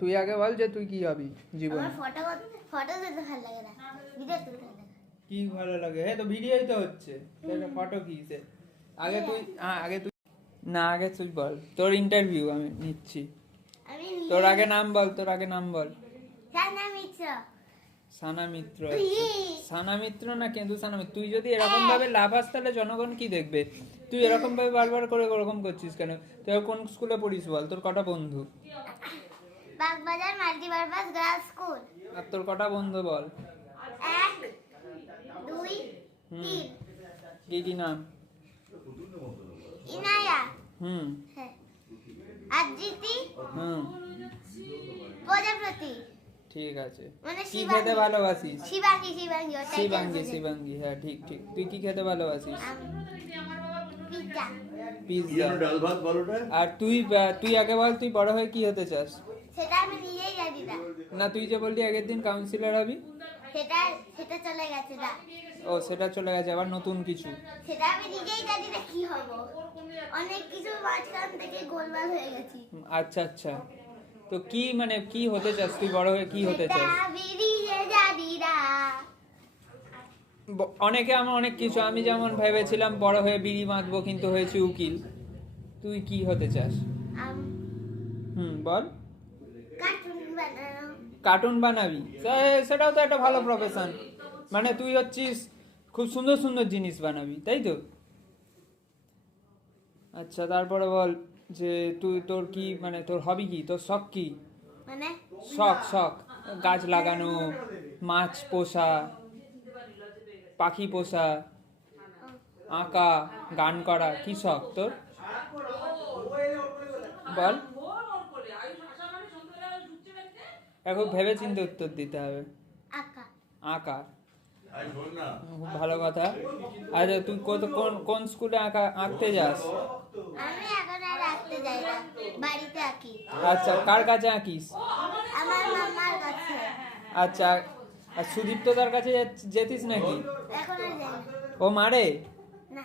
তুই আগে বল যে তুই কি হবি জীবনে। আমার ফটো তুলতে ভালো লাগে না, ভিডিও তুলতে ভালো লাগে। কি ভালো লাগে? হ্যাঁ তো ভিডিওই তো হচ্ছে, তাহলে ফটো কি সে? আগে তুই না আগে তুই বল, তোর ইন্টারভিউ আমি নিচ্ছি। আমি তোর আগে নাম বল, তোর আগে নাম বল। সানা মিত্র। সানা মিত্র। সানা মিত্র না কিন্তু সানা মিত্র। তুই যদি এরকম ভাবে লাফাস তাহলে জনগণ কি দেখবে? তুই এরকম ভাবে বারবার করে ওরকম করছিস কেন? তুই কোন স্কুলে পড়িস বল? তোর কটা বন্ধু? Bagbazar multipurpose girls school. আর তোর কটা বন্ধু বল? 1 2 3। কি কি নাম? ইনায়া। হুম। হ্যাঁ। আদিতি। হুম। প্রজাপতি। ঠিক আছে। মানে কি খেতে ভালোবাসিস? শিবাঙ্গী। শিবাঙ্গী, হ্যাঁ ঠিক ঠিক। তুই কি খেতে ভালোবাসিস? পিজ্জা। পিজ্জা। ডাল ভাত বলোটা। আর তুই আগে বল, তুই বড় হয়ে কি হতে চাস? সেটা আমি নিজেই জানি না। না তুই যে বললি আগের দিন কাউন্সিলর হবি। সেটা চলে গেছে না। ও সেটা চলে গেছে, আবার নতুন কিছু। সেটা আমি নিজেই জানি না কি হব। অনেক কিছু মাঝখান থেকে গোলমাল হয়ে গেছি। আচ্ছা আচ্ছা। তো কি মানে কি হতে চাস তুই বড় হয়ে, কি হতে চাস? আমি নিজে জানি না। অনেকে আমার অনেক কিছু, আমি যেমন ভেবেছিলাম বড় হয়ে বিড়ি বাঁধবো, কিন্তু হয়েছি উকিল। তুই কি হতে চাস? বল। কার্টুন বানাবি? সেটাও তো একটা ভালো প্রফেশন। মানে তুই হচ্ছিস খুব সুন্দর সুন্দর জিনিস বানাবি, তাই তো? আচ্ছা তারপরে বল যে তোর কি মানে তোর হবি কি, তোর শখ কি? মানে শখ গাছ লাগানো, মাছ পোষা, পাখি পোষা, আঁকা, গান করা, কি শখ তোর বল? এখন ভেবে চিন্তে উত্তর দিতে হবে। আঁকা। খুব ভালো কথা। আচ্ছা তুই কোন স্কুলে আঁকতে যাস? আমি এখন আর আঁকতে যাই না, বাড়িতে আঁকি। আচ্ছা কার কাছে আঁকিস? আমার মামার কাছে। আচ্ছা আর সুদীপ্ত তার কাছে যেতিস নাকি? এখন আর যাই না। ও মারে না।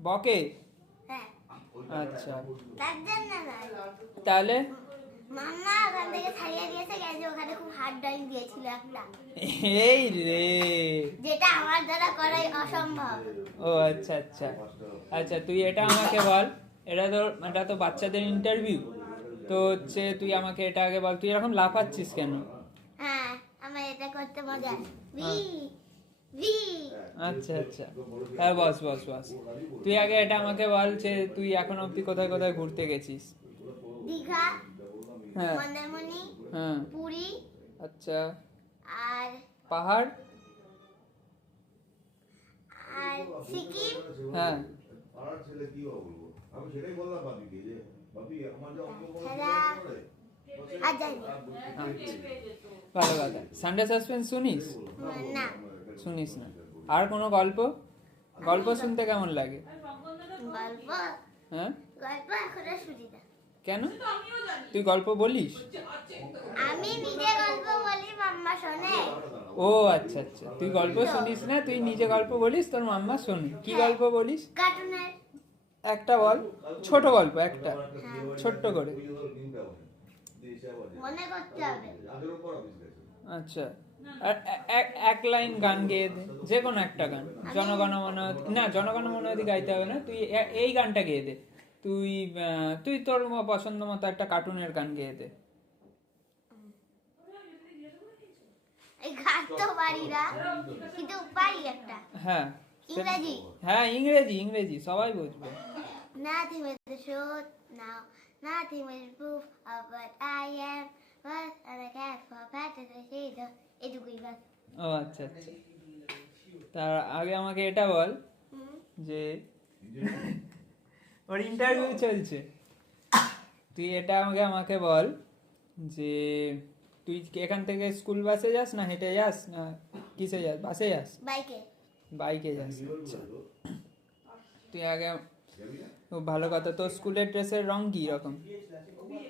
বকে? হ্যাঁ। আচ্ছা তার জন্য না। তাহলে মাম্মা ওখান থেকে ছাড়িয়ে দিয়েছে, কেন ওখানে খুব হার্ড ড্রয়িং দিয়েছিল একটা, এই রে, যেটা আমার দ্বারা করাই অসম্ভব। ও আচ্ছা আচ্ছা। আচ্ছা তুই এটা আমাকে বল, এটা তো বাচ্চাদের ইন্টারভিউ, তো হচ্ছে তুই আমাকে এটা আগে বল, তুই এরকম লাফাচ্ছিস কেন? হ্যাঁ আমার এটা করতে মজা। হ্যাঁ। ভি। আচ্ছা আচ্ছা হ্যাঁ বস। তুই আগে এটা আমাকে বল যে তুই এখন অবধি কোথায় কোথায় ঘুরতে গেছিস? দীঘা, হ্যাঁ মন্দারমণি, হ্যাঁ পুরী, আচ্ছা আর পাহাড়, সিকিম। হ্যাঁ আমি সেটাই বললাম বাপিকে যে বাপি আমার যে অঙ্ক আর যাই ভালো কথা। সানডে সাসপেন্স শুনিস? না। শুনিস না? আর কোনো গল্প শুনতে কেমন লাগে? গল্প হ্যাঁ এখন আর শুনি না। কেন? তুই গল্প বলিস? আমি নিজে গল্প বলি, মাম্মা শোনে। ও আচ্ছা আচ্ছা, তুই গল্প শুনিস না, তুই নিজে গল্প বলিস, তোর মাম্মা শোনে। কি গল্প বলিস? কার্টুনের। একটা বল, ছোট গল্প একটা, ছোট্ট করে। মনে করতে হবে। আচ্ছা আর এক লাইন গান গেয়ে দে, যে কোনো একটা গান। জনগণ মন অধি গাইতে হবে না, তুই এই গানটা গেয়ে দে। তুই তোর পছন্দ মতো একটা কার্টুনের গান গেয়ে দে। এই গান তো পারি না, কিন্তু পারি একটা। হ্যাঁ ইংরেজি। হ্যাঁ ইংরেজি সবাই বুঝবে। Nothing with the truth now, nothing with the proof of what I am, what and I can't for better to see the এটুকুই বাস। ও আচ্ছা আচ্ছা। তার আগে আমাকে এটা বল যে ওর ইন্টারভিউ চলছে, তুই এটা আমাকে বল যে তুই এখান থেকে স্কুল বাসে যাস না হেঁটে যাস না কিসে যাস? বাসে যাস? বাইকে যাস। আচ্ছা তুই আগে, খুব ভালো কথা। তোর স্কুলের ড্রেসের রং কি রকম?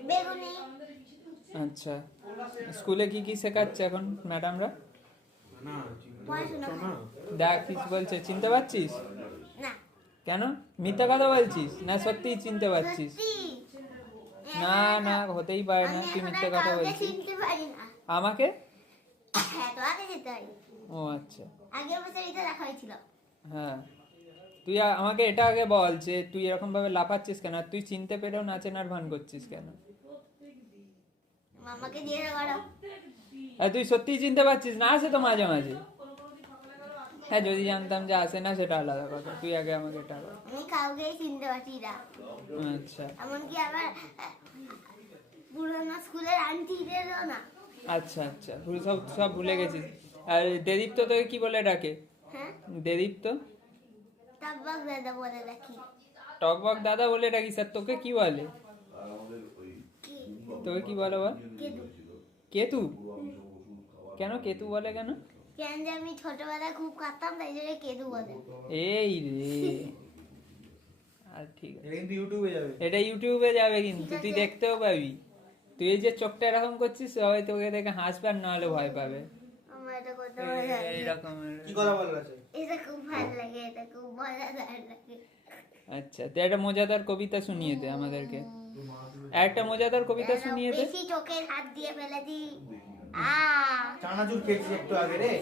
বেগুনি। আচ্ছা স্কুলে কি কি শেখাচ্ছে এখন ম্যাডামরা? দেখ কিছু বলছে, চিনতে পারছিস না। কেন মিথ্যা কথা বলছিস, না সত্যি চিনতে পারছিস? না না হতেই পারে না, তুই মিথ্যে কথা বলছিস। চিনতে পারি না। আমাকে? হ্যাঁ, তোমাকে যেতে হয়। ও আচ্ছা, আগের বছর এটা দেখা হয়েছিল। হ্যাঁ। তুই আমাকে এটা আগে বল যে তুই এরকম ভাবে লাফাচ্ছিস কেন, আর তুই চিনতে পেরেও না চেনার ভান করছিস কেন? মামাকে দিয়ে করো। আর তুই সত্যিই চিনতে পারছিস না? আসে তো মাঝে মাঝে। হ্যাঁ, যদি জানতাম যে আসে না সেটা আলাদা কথা, তুই আগে আমাকে এটা বল। আমি কাউকেই চিনতে পারছি না, আচ্ছা এমনকি আমার পুরোনো স্কুলের আন্টিদেরও না। আচ্ছা আচ্ছা, সব সব ভুলে গেছিস। আর দেদীপ্ত তোকে কি বলে ডাকে? হ্যাঁ, দেদীপ্ত টকবক দাদা বলে রাখি। টকবক দাদা বলে ডাকিস, আর তোকে কি বলে? আর আমাদের ওই কি? তোকে কি বলে বল? কেতু। কেতু? কেন কেতু বলে কেন? কেন যে আমি ছোটবেলায় খুব কাঁদতাম, তাই জন্য কেতু বলে। এই রে, আর ঠিক আছে, এটা কিন্তু ইউটিউবে যাবে। এটা ইউটিউবে যাবে কিন্তু, ঠিক আছে। তুই দেখতেও পাবি। তুই এই যে চোখটা এরকম করছিস, সবাই তোকে দেখে হাসবে আর না হলে ভয় পাবে। আমার এটা করতে ভালো লাগে। এইরকম। কি কথা বলার আছে? এটা খুব ভালো লাগে, এটা খুব মজাদার লাগে। আচ্ছা, তুই একটা মজাদার কবিতা শুনিয়ে দে আমাদেরকে। একটা মজাদার কবিতা শুনিয়ে দে। বেশি চোখের হাত দিয়ে ফেলেছি। চানাচুর খেয়েছি একটু আগে রে।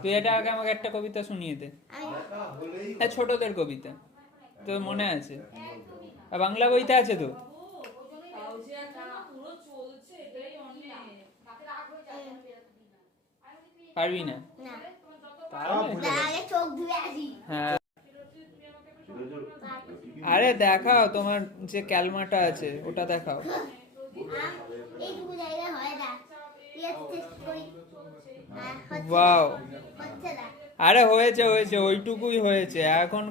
তুই এটা আগে আমাকে একটা কবিতা শুনিয়ে দে, আমি হ্যাঁ, ছোটদের কবিতা, তোর মনে আছে? আর বাংলা বইতে আছে তো? পারবি না? না, তাহলে আগে চোখ ধুয়ে আসি। হ্যাঁ, আরে দেখাও তোমার যে ক্যালমাটা আছে ওটা দেখাও। এইটুকু জায়গা হয় না, ঠিক আছে, চেষ্টা করি। হ্যাঁ, হচ্ছে না। ওয়াও, হচ্ছে না। আরে হয়েছে হয়েছে, ওইটুকুই হয়েছে। এখন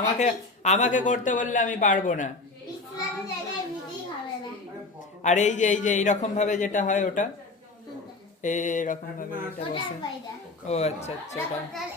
আমাকে আমাকে করতে বললে আমি পারবো না। ইসলামের জায়গায় এমনিতেই হবে না। আর এই যে এইরকম ভাবে যেটা হয় ওটা, এইরকম ভাবে যেটা ওটার বসে। বাইরে। ও আচ্ছা আচ্ছা, ওটা তাহলে